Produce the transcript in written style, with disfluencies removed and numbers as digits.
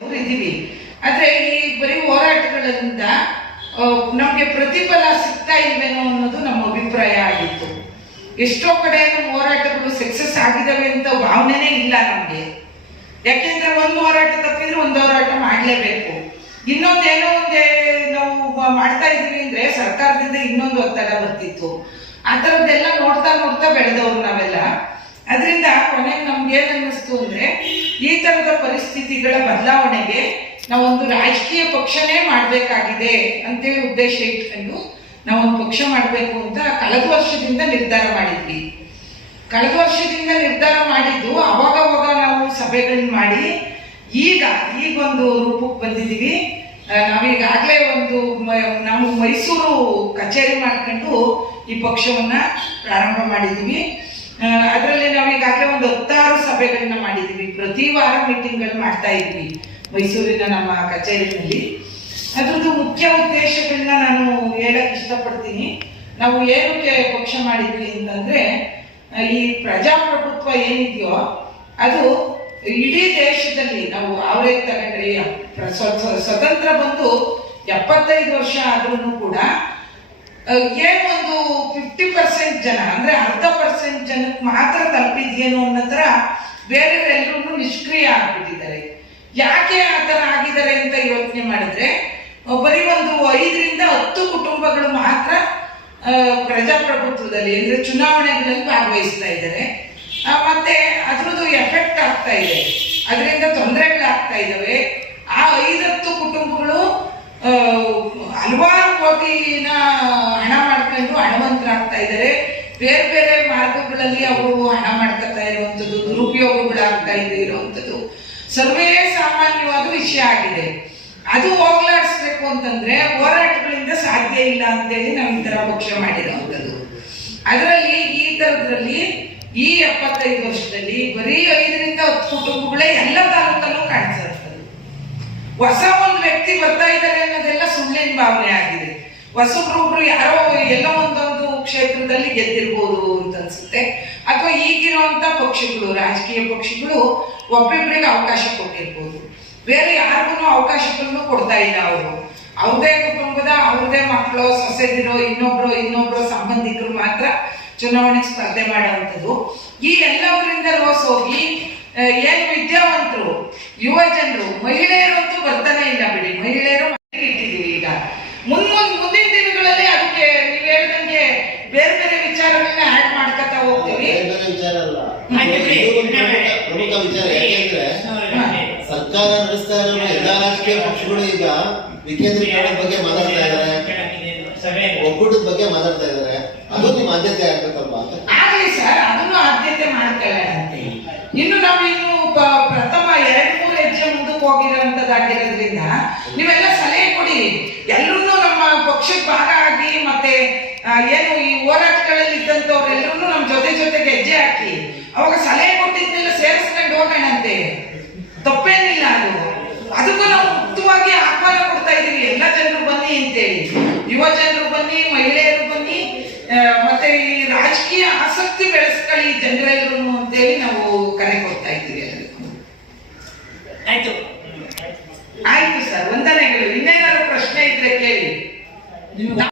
ಇದ್ದೀವಿ. ಆದ್ರೆ ಈ ಬರೀ ಹೋರಾಟಗಳಿಂದ ನಮ್ಗೆ ಪ್ರತಿಫಲ ಸಿಗ್ತಾ ಇಲ್ವೇನೋ ಅನ್ನೋದು ನಮ್ಮ ಅಭಿಪ್ರಾಯ ಆಗಿತ್ತು. ಎಷ್ಟೋ ಕಡೆ ನಮ್ಮ ಹೋರಾಟಗಳು ಸಕ್ಸಸ್ ಆಗಿದಾವೆ ಅಂತ ಭಾವನೆನೇ ಇಲ್ಲ ನಮ್ಗೆ. ಯಾಕೆಂದ್ರೆ ಒಂದು ಹೋರಾಟ ತಪ್ಪಿದ್ರೆ ಒಂದು ಹೋರಾಟ ಮಾಡ್ಲೇಬೇಕು. ಇನ್ನೊಂದೇನೋ ಒಂದೇ ನಾವು ಮಾಡ್ತಾ ಇದೀವಿ ಅಂದ್ರೆ ಸರ್ಕಾರದಿಂದ ಇನ್ನೊಂದು ಒತ್ತಡ ಬರ್ತಿತ್ತು. ಆ ತರದ್ದೆಲ್ಲ ನೋಡ್ತಾ ನೋಡ್ತಾ ಬೆಳೆದವ್ರು ನಾವೆಲ್ಲ. ಅದರಿಂದ ಕೊನೆಗೆ ನಮ್ಗೆ ಏನ್ ಅನ್ನಿಸ್ತು ಅಂದ್ರೆ ಈ ತರದ ಪರಿಸ್ಥಿತಿಗಳ ಬದಲಾವಣೆಗೆ ನಾವೊಂದು ರಾಜಕೀಯ ಪಕ್ಷನೇ ಮಾಡ್ಬೇಕಾಗಿದೆ ಅಂತೇಳಿ ಉದ್ದೇಶ ಇಟ್ಕೊಂಡು ನಾವೊಂದು ಪಕ್ಷ ಮಾಡಬೇಕು ಅಂತ ಕಳೆದ ವರ್ಷದಿಂದ ನಿರ್ಧಾರ ಮಾಡಿದ್ವಿ. ಕಳೆದ ವರ್ಷದಿಂದ ನಿರ್ಧಾರ ಮಾಡಿದ್ದು ಅವಾಗ ನಾವು ಸಭೆಗಳನ್ನ ಮಾಡಿ ಈಗೊಂದು ರೂಪಕ್ಕೆ ಬಂದಿದ್ದೀವಿ. ನಾವೀಗಾಗಲೇ ನಾವು ಮೈಸೂರು ಕಚೇರಿ ಮಾಡ್ಕೊಂಡು ಈ ಪಕ್ಷವನ್ನ ಪ್ರಾರಂಭ ಮಾಡಿದ್ದೀವಿ. ಅದರಲ್ಲಿ ನಾವೀಗಾಗಲೇ 16 ಸಭೆಗಳನ್ನ ಮಾಡಿದ್ದೀವಿ. ಪ್ರತಿ ವಾರ ಮೀಟಿಂಗ್ಗಳು ಮಾಡ್ತಾ ಇದ್ವಿ ಮೈಸೂರಿನ ನಮ್ಮ ಕಚೇರಿನಲ್ಲಿ. ಅದ್ರದ್ದು ಮುಖ್ಯ ಉದ್ದೇಶಗಳನ್ನ ನಾನು ಹೇಳಕ್ ಇಷ್ಟಪಡ್ತೀನಿ. ನಾವು ಏನಕ್ಕೆ ಪಕ್ಷ ಮಾಡಿದ್ವಿ ಅಂತಂದ್ರೆ, ಈ ಪ್ರಜಾಪ್ರಭುತ್ವ ಏನಿದೆಯೋ ಅದು ಇಡೀ ದೇಶದಲ್ಲಿ ನಾವು ಅವರೇಜ್ ತಗೊಂಡ್ರೆ ಸ್ವತಂತ್ರ ಬಂದು 75 ವರ್ಷ ಆದ್ರೂ ಕೂಡ ಏನೊಂದು 50% ಜನ ಅಂದ್ರೆ 1/2% ಜನಕ್ಕೆ ಮಾತ್ರ ತಲುಪಿದ್ಯೇನೋ ಅನ್ನೋ ತರ ಬೇರೆಯವರೆಲ್ಲರೂ ನಿಷ್ಕ್ರಿಯ ಆಗ್ಬಿಟ್ಟಿದ್ದಾರೆ. ಯಾಕೆ ಆ ತರ ಆಗಿದ್ದಾರೆ ಅಂತ ಯೋಚನೆ ಮಾಡಿದ್ರೆ, ಬರೀ 5ರಿಂದ 10 ಕುಟುಂಬಗಳು ಮಾತ್ರ ಪ್ರಜಾಪ್ರಭುತ್ವದಲ್ಲಿ ಅಂದ್ರೆ ಚುನಾವಣೆಗಳಲ್ಲಿ ಭಾಗವಹಿಸ್ತಾ ಇದ್ದಾರೆ. ಮತ್ತೆ ಅದ್ರದ್ದು ಎಫೆಕ್ಟ್ ಆಗ್ತಾ ಇದೆ, ಅದರಿಂದ ತೊಂದರೆಗಳಾಗ್ತಾ ಇದಾವೆ. ಆ 5-10 ಕುಟುಂಬಗಳು ಹಲವಾರು ಕೋಟಿನ ಹಣ ಮಾಡ್ಕೊಂಡು ಹಣವಂತರಾಗ್ತಾ ಇದ್ದಾರೆ. ಬೇರೆ ಬೇರೆ ಮಾರ್ಗಗಳಲ್ಲಿ ಅವರು ಹಣ ಮಾಡ್ಕೊತಾ ಇರುವಂಥದ್ದು, ದುರುಪಯೋಗಗಳಾಗ್ತಾ ಇರುವಂಥದ್ದು ಸರ್ವೇ ಸಾಮಾನ್ಯವಾದ ವಿಷಯ ಆಗಿದೆ. ಅದು ಹೋಗ್ಲಾಡಿಸ್ಬೇಕು ಅಂತಂದ್ರೆ ಹೋರಾಟಗಳಿಂದ ಸಾಧ್ಯ ಇಲ್ಲ ಅಂತೇಳಿ ನಾವು ಈ ತರ ಪಕ್ಷ ಮಾಡಿರುವಂಥದ್ದು. ಅದರಲ್ಲಿ ಈ ತರದ್ರಲ್ಲಿ ಈ 75 ವರ್ಷದಲ್ಲಿ ಬರೀ 5ರಿಂದ 10 ಕುಟುಂಬಗಳೇ ಎಲ್ಲ ತಾಲೂಕಲ್ಲೂ ಕಾಣಿಸ್ತಾ ಇರ್ತದೆ. ಹೊಸ ಒಂದು ವ್ಯಕ್ತಿ ಬರ್ತಾ ಇದ್ದಾರೆ ಅನ್ನೋದೆಲ್ಲ ಸುಳ್ಳಿನ ಭಾವನೆ ಆಗಿದೆ. ಹೊಸಬ್ರೊಬ್ರು ಯಾರೋ ಎಲ್ಲೋ ಒಂದೊಂದು ಕ್ಷೇತ್ರದಲ್ಲಿ ಗೆದ್ದಿರ್ಬೋದು ಅಂತ ಅನ್ಸುತ್ತೆ. ಅಥವಾ ಈಗಿರುವಂತ ಪಕ್ಷಗಳು, ರಾಜಕೀಯ ಪಕ್ಷಗಳು ಒಬ್ಬಿಬ್ರಿಗೆ ಅವಕಾಶ ಕೊಟ್ಟಿರ್ಬೋದು, ಬೇರೆ ಯಾರಿಗೂ ಅವಕಾಶಗಳನ್ನು ಕೊಡ್ತಾ ಇಲ್ಲ. ಅವರು ಅವ್ರದೇ ಕುಟುಂಬದ ಅವ್ರದೇ ಮಕ್ಕಳು, ಸೊಸೆದಿರೋ ಇನ್ನೊಬ್ರು ಸಂಬಂಧಿಕರು ಮಾತ್ರ ಚುನಾವಣೆಗೆ ಸ್ಪರ್ಧೆ ಮಾಡುವಂಥದ್ದು. ಈ ಎಲ್ಲವರಿಂದ ರೋಸ್ ಹೋಗಿ ಏನು ವಿದ್ಯಾವಂತರು, ಯುವ ಜನರು, ಮಹಿಳೆಯರಂತೂ ಬರ್ತಾನೆ ಇಲ್ಲ ಬಿಡಿ. ಮಹಿಳೆಯರು ಇಟ್ಟಿದ್ದೀವಿ. ಈಗ ಮುಂದಿನ ದಿನಗಳಲ್ಲಿ ಅದಕ್ಕೆ ನೀವು ಹೇಳ್ದಂಗೆ ಬೇರೆ ಬೇರೆ ವಿಚಾರಗಳನ್ನ ಆಡ್ ಮಾಡ್ಕೊತಾ ಹೋಗ್ತೀವಿ. ಪ್ರಮುಖ ವಿಚಾರ ಯಾಕೆಂದ್ರೆ ಸರ್ಕಾರ ನಡೆಸ್ತಾ ಇರುವ ಎಲ್ಲಾ ರಾಜಕೀಯ ಪಕ್ಷಗಳು ಈಗ ವಿಕೇಂದ್ರೀಕರಣದ ಬಗ್ಗೆ ಮಾತಾಡ್ತಾ ಇದ್ದಾರೆ, ಒಕ್ಕೂಟದ ಬಗ್ಗೆ ಮಾತಾಡ್ತಾ ಇದ್ದಾರೆ. ಅದು ನಿಮ್ಮ ಆದ್ಯತೆ ಆಗ್ಬೇಕಲ್ವಾ ಅಂತ. ಆಗ್ಲಿ ಸರ್, ಅದನ್ನು ಆದ್ಯತೆ ಮಾಡ್ಕೊಳ್ಳೋಣ ಅಂತ. ಇನ್ನು ಪ್ರಥಮ 2-3 ಹೆಜ್ಜೆ ಮುಂದಕ್ಕೆ ಹೋಗಿರೋಂಥದ್ದಾಗಿರೋದ್ರಿಂದ ನೀವೆಲ್ಲ ಸಲಹೆ ಕೊಡಿ. ಎಲ್ಲರೂ ನಮ್ಮ ಪಕ್ಷಕ್ಕೆ ಭಾಗ ಆಗಿ ಮತ್ತೆ ಏನು ಈ ಹೋರಾಟಗಳಲ್ಲಿ ಇದ್ದಂಥವ್ರೆಲ್ಲರೂ ನಮ್ಮ ಜೊತೆಗೆ ಹೆಜ್ಜೆ ಹಾಕಿ ಅವಾಗ ಸಲಹೆ ಕೊಟ್ಟಿದ್ದೆಲ್ಲ ಸೇರಿಸ್ಕೊಂಡು ಹೋಗೋಣಂತೆ. ತಪ್ಪೇನಿಲ್ಲ. ಅದಕ್ಕೂ ನಾವು ಮುಕ್ತವಾಗಿ ಆಹ್ವಾನ ಕೊಡ್ತಾ ಇದೀವಿ. ಎಲ್ಲ ಜನರು ಬನ್ನಿ ಅಂತೇಳಿ, ಯುವ ಜನರು ಬನ್ನಿ, ಮಹಿಳೆಯರು ಬನ್ನಿ, ಮತ್ತೆ ಈ ರಾಜಕೀಯ ಆಸಕ್ತಿ ಬೆಳೆಸ್ಕೊಳ್ಳಿ ಜನರೆಲ್ಲರೂ ಅಂತೇಳಿ ನಾವು ಕರೆ ಕೊಡ್ತಾ ಇದ್ದೀವಿ. ಆಯ್ತು ಸರ್, ವಂದನೆಗಳು. ಇನ್ನೇನಾದ್ರು ಪ್ರಶ್ನೆ ಇದ್ರೆ ಕೇಳಿ.